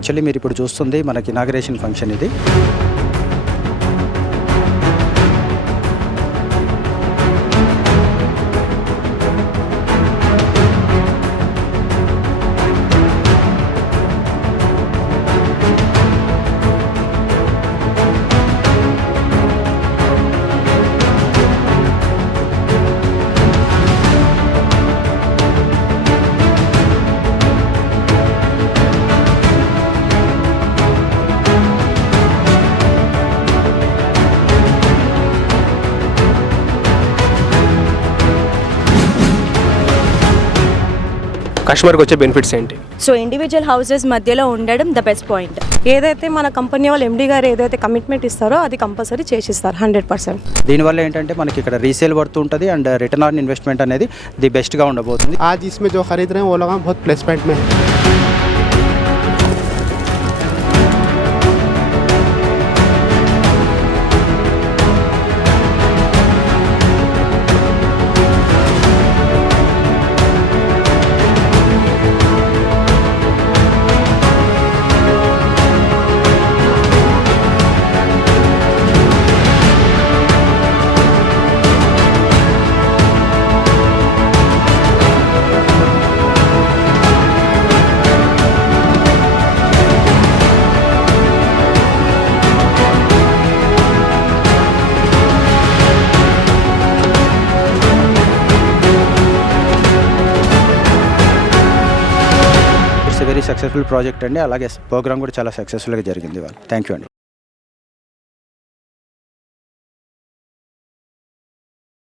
యాక్చువల్లీ మీరు ఇప్పుడు చూస్తుంది మనకి ఇనాగరేషన్ ఫంక్షన్ ఇది. కస్టమర్కి వచ్చే బెనిఫిట్స్ ఏంటి? సో ఇండివిజువల్ హౌసెస్ మధ్యలో ఉండడం ద బెస్ట్ పాయింట్. ఏదైతే మన కంపెనీ వాళ్ళు ఎండీ గారు ఏదైతే కమిట్మెంట్ ఇస్తారో అది కంపల్సరీ చేసిస్తారు 100%. దీనివల్ల ఏంటంటే మనకి ఇక్కడ రీసేల్ వర్త్ ఉంటుంది అండ్ రిటర్న్ ఆన్ ఇన్వెస్ట్మెంట్ అనేది ది బెస్ట్గా ఉండబోతుంది. आज इसमें जो खरीद रहे हैं वो लोग बहुत प्लस पॉइंट में है. ఇట్స్ వెరీ సక్సెస్ఫుల్ ప్రాజెక్ట్ అండి. అలాగే ప్రోగ్రామ్ కూడా చాలా సక్సెస్ఫుల్గా జరిగింది. థ్యాంక్ యూ అండి.